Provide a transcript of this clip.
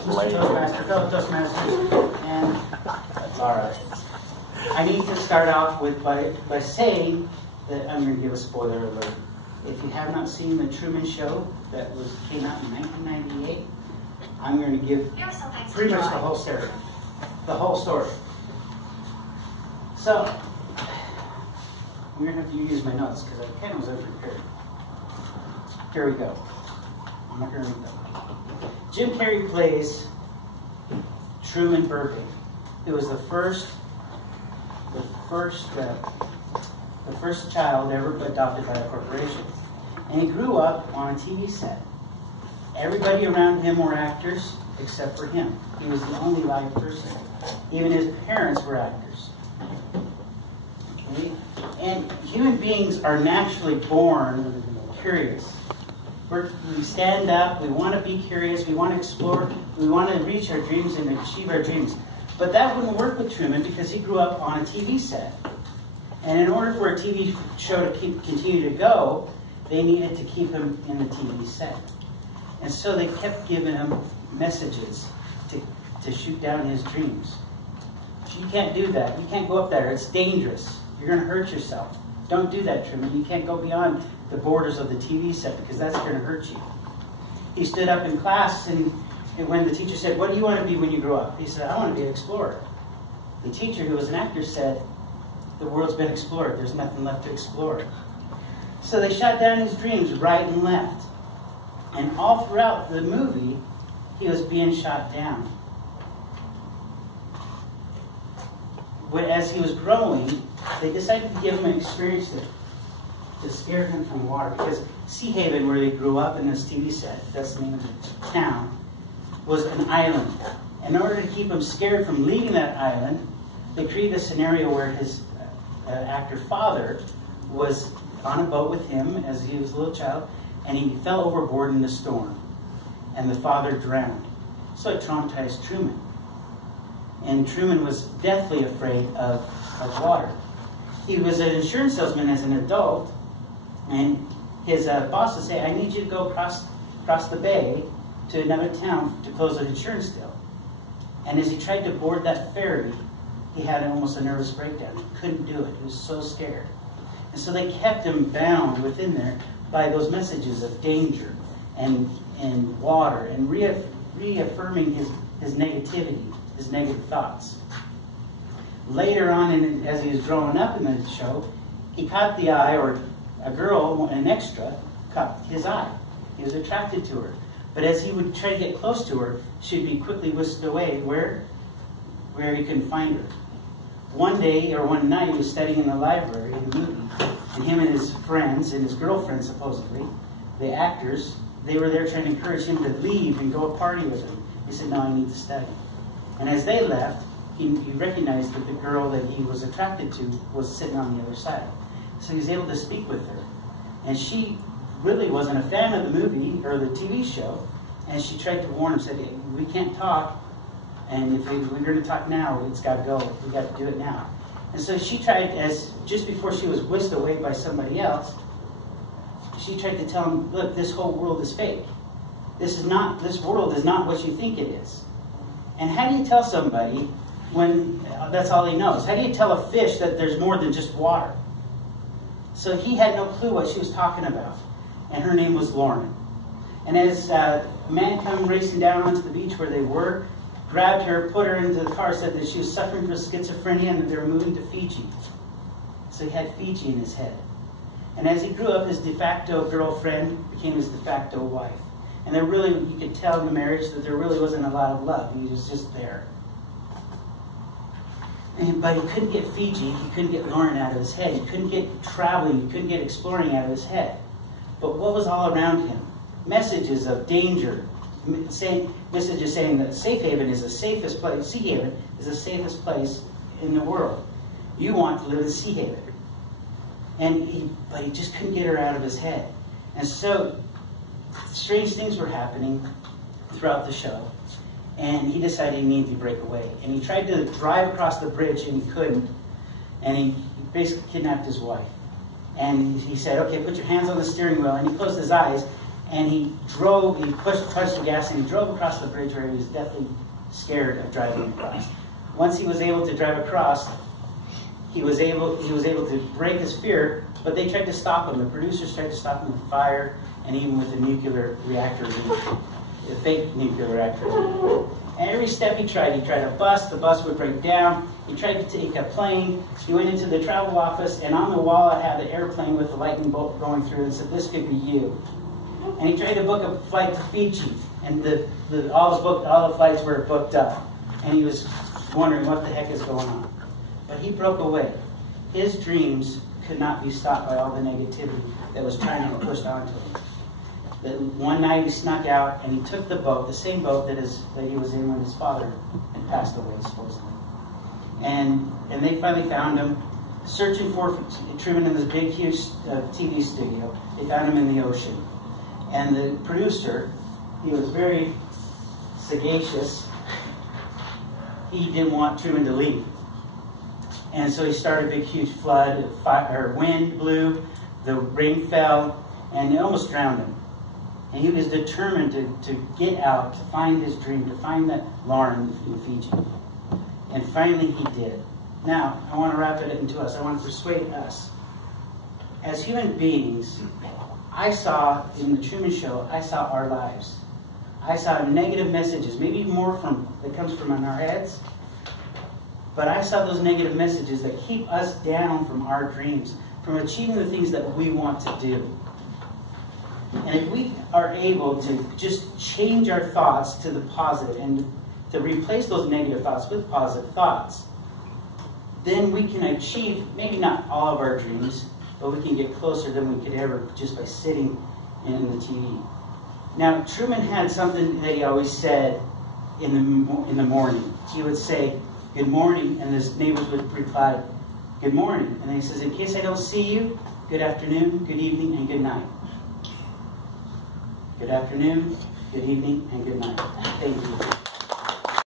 Mr. Toastmaster, fellow Toastmasters, and that's all right. I need to start off with by saying that I'm going to give a spoiler alert. If you have not seen the Truman Show that came out in 1998, I'm going to give pretty much the whole story. The whole story. So, I'm going to have to use my notes because I kind of was unprepared. Here we go. Here we go. Jim Carrey plays Truman Burbank. He was the first child ever adopted by a corporation. And he grew up on a TV set. Everybody around him were actors except for him. He was the only live person. Even his parents were actors. Okay? And human beings are naturally born curious. We stand up, we want to be curious, we want to explore, we want to reach our dreams and achieve our dreams. But that wouldn't work with Truman because he grew up on a TV set. And in order for a TV show to continue to go, they needed to keep him in the TV set. And so they kept giving him messages to shoot down his dreams. You can't do that. You can't go up there. It's dangerous. You're going to hurt yourself. Don't do that, Truman. You can't go beyond the borders of the TV set because that's going to hurt you. He stood up in class and when the teacher said, "What do you want to be when you grow up?" He said, "I want to be an explorer." The teacher, who was an actor, said, "The world's been explored. There's nothing left to explore." So they shot down his dreams right and left. And all throughout the movie, he was being shot down. But as he was growing, they decided to give him an experience to scare him from water. Because Sea Haven, where they grew up in this TV set, that's the name of the town, was an island. In order to keep him scared from leaving that island, they created a scenario where his actor father was on a boat with him as he was a little child, and he fell overboard in the storm. And the father drowned. So it traumatized Truman. And Truman was deathly afraid of water. He was an insurance salesman as an adult, and his boss would say, "I need you to go across the bay to another town to close an insurance deal." And as he tried to board that ferry, he had almost a nervous breakdown. He couldn't do it. He was so scared. And so they kept him bound within there by those messages of danger and water and reaffirming his negativity, his negative thoughts. Later on, as he was growing up in the show, he caught the eye, or a girl, an extra, caught his eye. He was attracted to her. But as he would try to get close to her, she'd be quickly whisked away where he couldn't find her. One day, or one night, he was studying in the library in the movie, and him and his friends, and his girlfriend supposedly, the actors, they were there trying to encourage him to leave and go party with him. He said, "No, I need to study." And as they left, he recognized that the girl that he was attracted to was sitting on the other side. So he was able to speak with her. And she really wasn't a fan of the movie or the TV show, and she tried to warn him, said, "Hey, we can't talk, and if we're going to talk now, it's got to go. We got to do it now." And so she tried, just before she was whisked away by somebody else, she tried to tell him, "Look, this whole world is fake. This world is not what you think it is." And how do you tell somebody when that's all he knows? How do you tell a fish that there's more than just water? So he had no clue what she was talking about. And her name was Lauren. And as a man came racing down onto the beach where they were, grabbed her, put her into the car, said that she was suffering from schizophrenia and that they were moving to Fiji. So he had Fiji in his head. And as he grew up, his de facto girlfriend became his de facto wife. And there really, you could tell in the marriage that there really wasn't a lot of love. He was just there. But he couldn't get Fiji, he couldn't get Lauren out of his head. He couldn't get traveling, he couldn't get exploring out of his head. But what was all around him? Messages of danger. Messages saying that Safe Haven is the safest place, Sea Haven is the safest place in the world. You want to live in Sea Haven. But he just couldn't get her out of his head. And so, strange things were happening throughout the show. And he decided he needed to break away. And he tried to drive across the bridge and he couldn't. And he basically kidnapped his wife. And he said, "Okay, put your hands on the steering wheel." And he closed his eyes. And he pushed the gas and he drove across the bridge where he was deathly scared of driving across. Once he was able to drive across, he was able to break his fear, but they tried to stop him. The producers tried to stop him with fire and even with the nuclear reactor, the fake nuclear reactor. And every step he tried a bus, the bus would break down. He tried to take a plane. He went into the travel office, and on the wall I had the airplane with the lightning bolt going through and said, "This could be you." And he tried to book a flight to Fiji, and all the flights were booked up. And he was wondering what the heck is going on. But he broke away. His dreams could not be stopped by all the negativity that was trying to be pushed onto him. That one night he snuck out and he took the boat, the same boat that he was in when his father had passed away, supposedly. And they finally found him, searching for Truman in this big, huge TV studio. They found him in the ocean. And the producer, he was very sagacious. He didn't want Truman to leave. And so he started a big, huge flood. Wind blew, the rain fell, and it almost drowned him. And he was determined to get out, to find his dream, to find that Lauren in Fiji. And finally he did. Now, I want to wrap it into us. I want to persuade us. As human beings, I saw, in the Truman Show, I saw our lives. I saw negative messages, maybe more that comes from in our heads. But I saw those negative messages that keep us down from our dreams, from achieving the things that we want to do. And if we are able to just change our thoughts to the positive and to replace those negative thoughts with positive thoughts, then we can achieve maybe not all of our dreams, but we can get closer than we could ever just by sitting in the TV. Now, Truman had something that he always said in the morning. He would say, "Good morning," and his neighbors would reply, "Good morning." And then he says, "In case I don't see you, good afternoon, good evening, and good night." Good afternoon, good evening, and good night. Thank you.